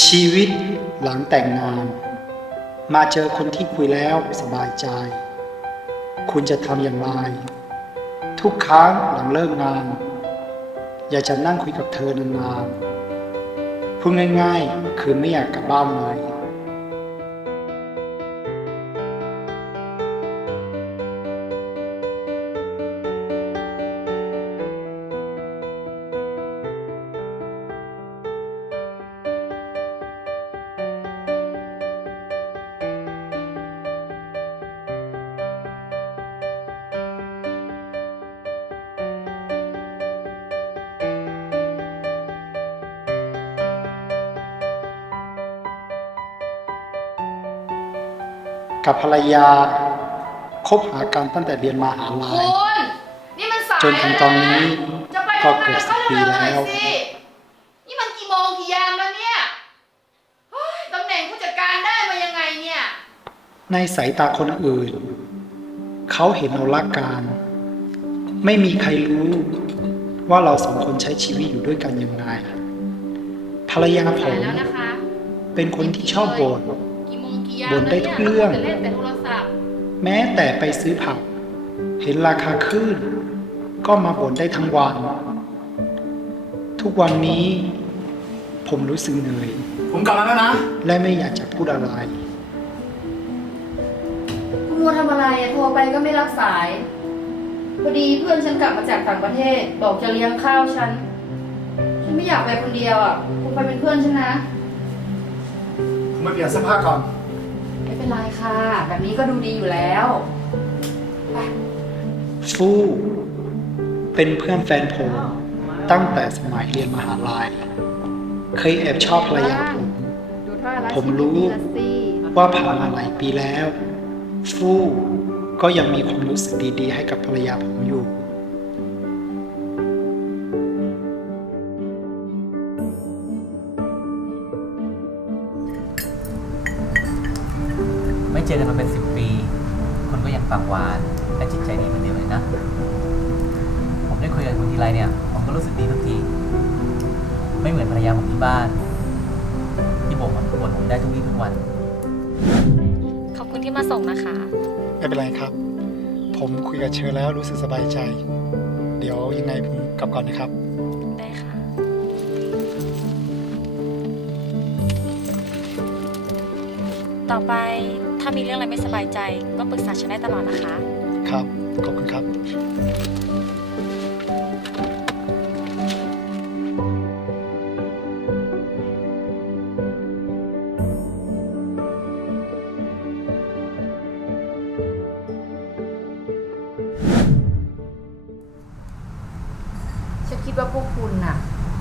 ชีวิตหลังแต่งงาน มาเจอคนที่คุยแล้วสบายใจ คุณจะทำอย่างไร ทุกครั้งหลังเลิกงาน อยากจะนั่งคุยกับเธอนานๆพูดง่ายๆ คือไม่อยากกลับบ้านเลย กับภรรยาคบหากันตั้งแต่เรียนมหาลัคุยณนี่มันสายจนถึงตอนนี้จะไปก็ทำเกืงาอบนสิบปีก็เร็วๆหน่แล้อยวสินี่มันกี่โมงกี่ยามแล้วเนี่ยเฮ้ยตำแหน่งผู้จัดการได้มายังไงเนี่ย ในสายตาคนอื่น เขาเห็นเรารักกัน ไม่มีใครรู้ว่าเราสองคนใช้ชีวิตอยู่ด้วยกันยังไง ภรรยาผสายมแล้วนะคะเป็นคนที่ชอบบ่นกี่โมงกี่ยาม บ่นได้ทุกเรื่องแล้วนี่ยแต่เล่นแต่โทรศัพท์แม้แต่ไปซื้อผัก เห็นราคาขึ้น ก็มาบ่นได้ทั้งวัน ทุกวันนี้ ผมรู้สึกเหนื่อย ผมกลับมาแล้วนะ และไม่อยากจะพูดอะไร คุณมัวทำอะไรอะโทรไปก็ไม่รับสาย พอดีเพื่อนฉันกลับมาจากต่างประเทศ บอกจะเลี้ยงข้าวฉัน ฉันไม่อยากไปคนเดียวอะคุณไปเป็นเพื่อนฉันนะ ผมไปเปลี่ยนเสื้อผ้าก่อน ไม่เป็นไรค่ะ แบบนี้ก็ดูดีอยู่แล้วไปฟู่เป็นเพื่อนแฟนผม ตั้งแต่สมัยเรียนมหาลัยเคยแอบชอบภรรยาผม ดูท่ารักผมรู้ชีวิตดีละสิว่าผ่านมาหลายปีแล้วฟู่ก็ยังมีความรู้สึกดีๆ ให้กับภรรยาผมอยู่ ไม่เจอกันมาเป็นสิบปี คุณก็ยังปากหวาน และจิตใจดีเหมือนเดิมเลยนะ ผมได้คุยกับคุณทีไรเนี่ย ผมก็รู้สึกดีทุกที ไม่เหมือนภรรยาผมที่บ้าน ที่บ่นผมบ่นผมได้ทุกวี่ทุกวัน ขอบคุณที่มาส่งนะคะ ไม่เป็นไรครับ ผมคุยกับเชอแล้วรู้สึกสบายใจ เดี๋ยวยังไงผมกลับก่อนนะครับ ได้ค่ะ ต่อไป ถ้ามีเรื่องอะไรไม่สบายใจ ก็ปรึกษาฉันได้ตลอดนะคะ ครับ ขอบคุณครับ ฉันคิดว่าพวกคุณน่ะ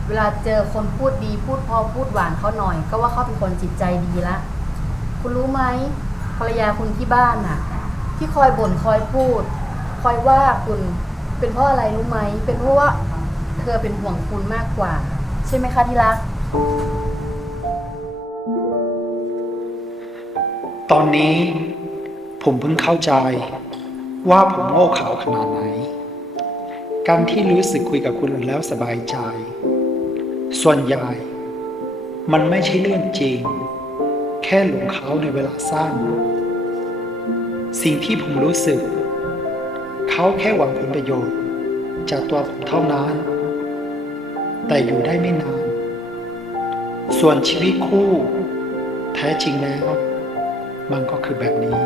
เวลาเจอคนพูดดีพูดพอพูดหวานเขาหน่อย ก็ว่าเขาเป็นคนจิตใจดีละ คุณรู้ไหม ภรรยาคุณที่บ้านน่ะ ที่คอยบ่นคอยพูด คอยว่าคุณเป็นเพราะอะไรรู้ไหม เป็นเพราะว่าเธอเป็นห่วงคุณมากกว่า ใช่ไหมคะที่รัก ตอนนี้ผมเพิ่งเข้าใจว่าผมโง่เขลาขนาดไหน การที่รู้สึกคุยกับคนอื่นแล้วสบายใจ ส่วนใหญ่ มันไม่ใช่เรื่องจริง ค่หลงเขาในเวลาสั้น สิ่งที่ผมรู้สึก เขาแค่หวังผลประโยชน์ จากตัวผมเท่านั้น แต่อยู่ได้ไม่นาน ส่วนชีวิตคู่ แท้จริงแล้ว มันก็คือแบบนี้